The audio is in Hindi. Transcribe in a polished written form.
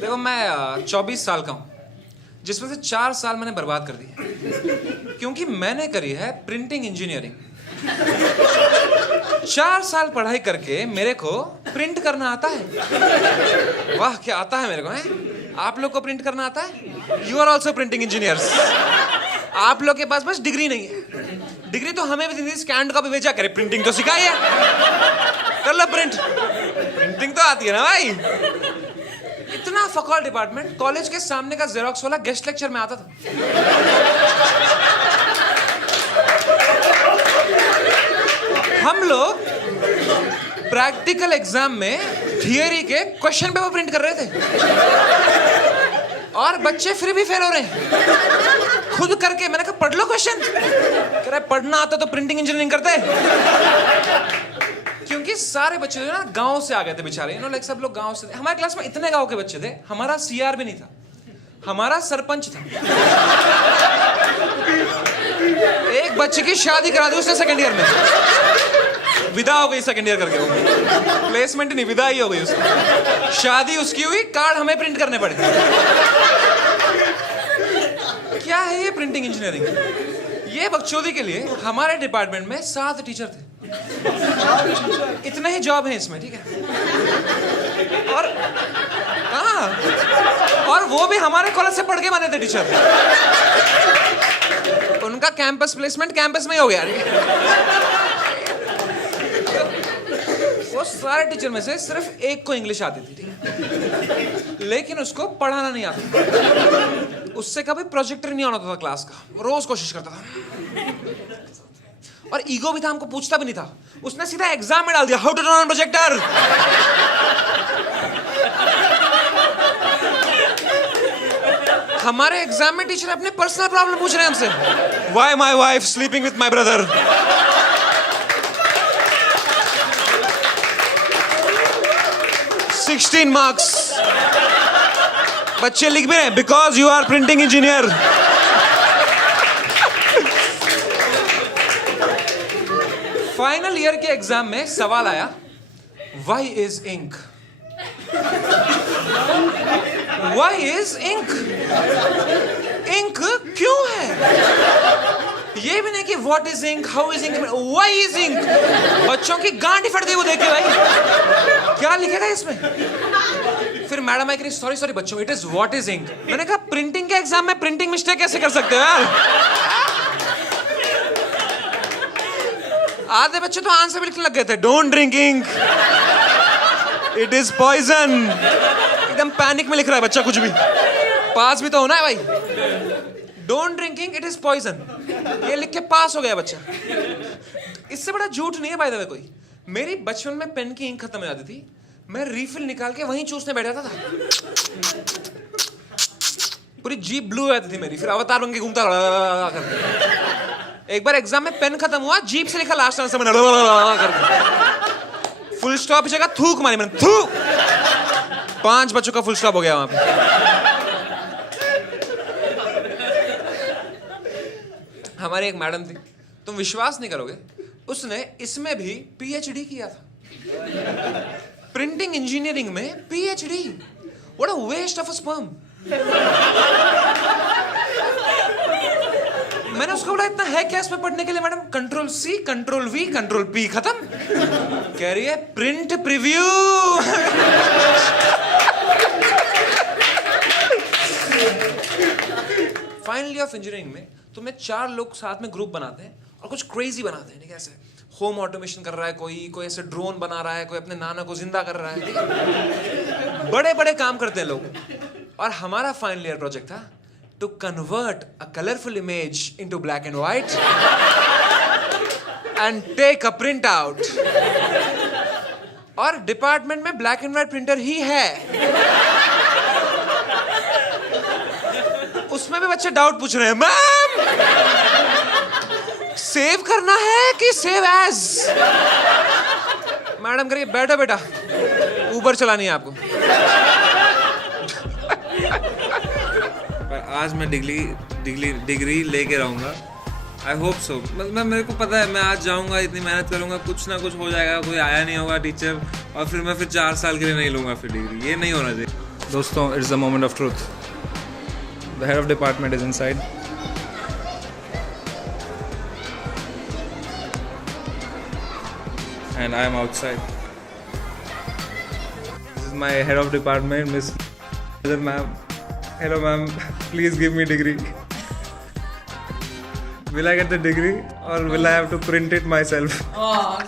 देखो मैं 24 साल का हूँ, जिसमें से 4 साल मैंने बर्बाद कर दिए क्योंकि मैंने करी है प्रिंटिंग इंजीनियरिंग। 4 साल पढ़ाई करके मेरे को प्रिंट करना आता है। वाह क्या आता है मेरे को, है? आप लोग को प्रिंट करना आता है? You are also printing engineers. आप लोग के पास बस डिग्री नहीं है। डिग्री तो हमें भी दी, स्कैन का भी भेजा करे, प्रिंटिंग तो सिखाई है। कर लो प्रिंट, प्रिंटिंग तो आती है ना भाई। इतना फकौल डिपार्टमेंट, कॉलेज के सामने का जेरोक्स वाला गेस्ट लेक्चर में आता था। हम लोग प्रैक्टिकल एग्जाम में थियरी के क्वेश्चन पेपर प्रिंट कर रहे थे और बच्चे फिर भी फेल हो रहे हैं खुद करके। मैंने कहा पढ़ लो क्वेश्चन। कह रहा पढ़ना आता तो प्रिंटिंग इंजीनियरिंग करते। क्योंकि सारे बच्चे जो ना गांव से आ गए थे बेचारे, यू नो लाइक सब लोग गांव से थे। हमारे क्लास में इतने गांव के बच्चे थे, हमारा सीआर भी नहीं था, हमारा सरपंच था। एक बच्चे की शादी करा दी उसने सेकंड ईयर में, विदा हो गई सेकंड ईयर करके। वो प्लेसमेंट नहीं, विदा ही हो गई उसकी। शादी उसकी हुई, कार्ड हमें प्रिंट करने पड़े। क्या है ये प्रिंटिंग इंजीनियरिंग? ये बकचोदी के लिए हमारे डिपार्टमेंट में 7 टीचर थे। इतने ही जॉब हैं इसमें, ठीक है? और और वो भी हमारे कॉलेज से पढ़ के बने थे टीचर। उनका कैंपस प्लेसमेंट कैंपस में ही हो गया। वो सारे टीचर में से सिर्फ एक को इंग्लिश आती थी, ठीक है? लेकिन उसको पढ़ाना नहीं आता। उससे कभी प्रोजेक्टर नहीं आना था क्लास का, रोज कोशिश करता था। और ईगो भी था, हमको पूछता भी नहीं था। उसने सीधा एग्जाम में डाल दिया, how to turn on projector. हमारे एग्जाम में टीचर अपने पर्सनल प्रॉब्लम पूछ रहे हैं हमसे। Why my wife sleeping with my brother. 16 marks. बच्चे लिख भी रहे हैं, because you are printing engineer. Final year के एग्जाम में सवाल आया, why is ink? Why is ink? Ink क्यों है? ये भी नहीं कि what is ink, how is ink, why is ink. बच्चों की गांड ही फट गई वो देख के। भाई क्या लिखेगा इसमें? फिर मैडम आई कह रही, सॉरी बच्चों, it is what is ink. मैंने कहा प्रिंटिंग के एग्जाम में प्रिंटिंग मिस्टेक कैसे कर सकते हो यार? आधे बच्चे तो आंसर भी लिखने लग गए थे, don't drink ink, it is poison. एकदम पैनिक में लिख रहा है बच्चा, कुछ भी पास भी तो होना है भाई। Don't drink ink, it is poison, ये लिख के पास हो गया बच्चा। इससे बड़ा झूठ नहीं है बाय द वे कोई। मेरी बचपन में पेन की इंक खत्म हो जाती थी, मैं रिफिल निकाल के वहीं चूसने बैठ जाता था। पूरी जीभ ब्लू हो जाती थी मेरी, फिर अवतार बन के घूमता था। एक बार एग्जाम में पेन खत्म हुआ, जीप से लिखा लास्ट आंसर मैंने करके, फुल स्टॉप जगह थूक मारी मैंने, थू। 5 बच्चों का फुल स्टॉप हो गया वहां पे। हमारी एक मैडम थी, तुम विश्वास नहीं करोगे, उसने इसमें भी पीएचडी किया था। प्रिंटिंग इंजीनियरिंग में PhD. What a waste of a sperm. मैंने उसको बोला इतना है क्या इसमें पढ़ने के लिए? Madam control C, control V, control P, खत्म। कह रही है print preview. Final year of engineering में तुम्हें 4 लोग साथ में ग्रुप बनाते हैं और कुछ क्रेजी बनाते हैं, ठीक है? ऐसे होम ऑटोमेशन कर रहा है कोई ऐसे ड्रोन बना रहा है, कोई अपने नाना को जिंदा कर रहा है। बड़े बड़े काम करते हैं लोग। और हमारा फाइनल ईयर प्रोजेक्ट था to convert a colorful image into black and white and take a print out. और डिपार्टमेंट में ब्लैक एंड व्हाइट प्रिंटर ही है। उसमें भी बच्चे डाउट पूछ रहे हैं, मैम सेव करना है कि सेव एज? मैडम करिए बैठो बेटा, ऊबर चलानी है आपको। आज मैं डिग्री लेके रहूँगा, आई होप सो। मतलब मेरे को पता है मैं आज जाऊँगा, इतनी मेहनत करूँगा, कुछ ना कुछ हो जाएगा, कोई आया नहीं होगा टीचर, और फिर मैं 4 साल के लिए नहीं लूँगा फिर डिग्री। ये नहीं होना चाहिए। दोस्तों, it's the moment of truth. The head of department is inside. And I am outside. This is my head of department, Miss Ma'am. Hello ma'am, please give me degree. Will I get the degree or will I have to print it myself? Oh,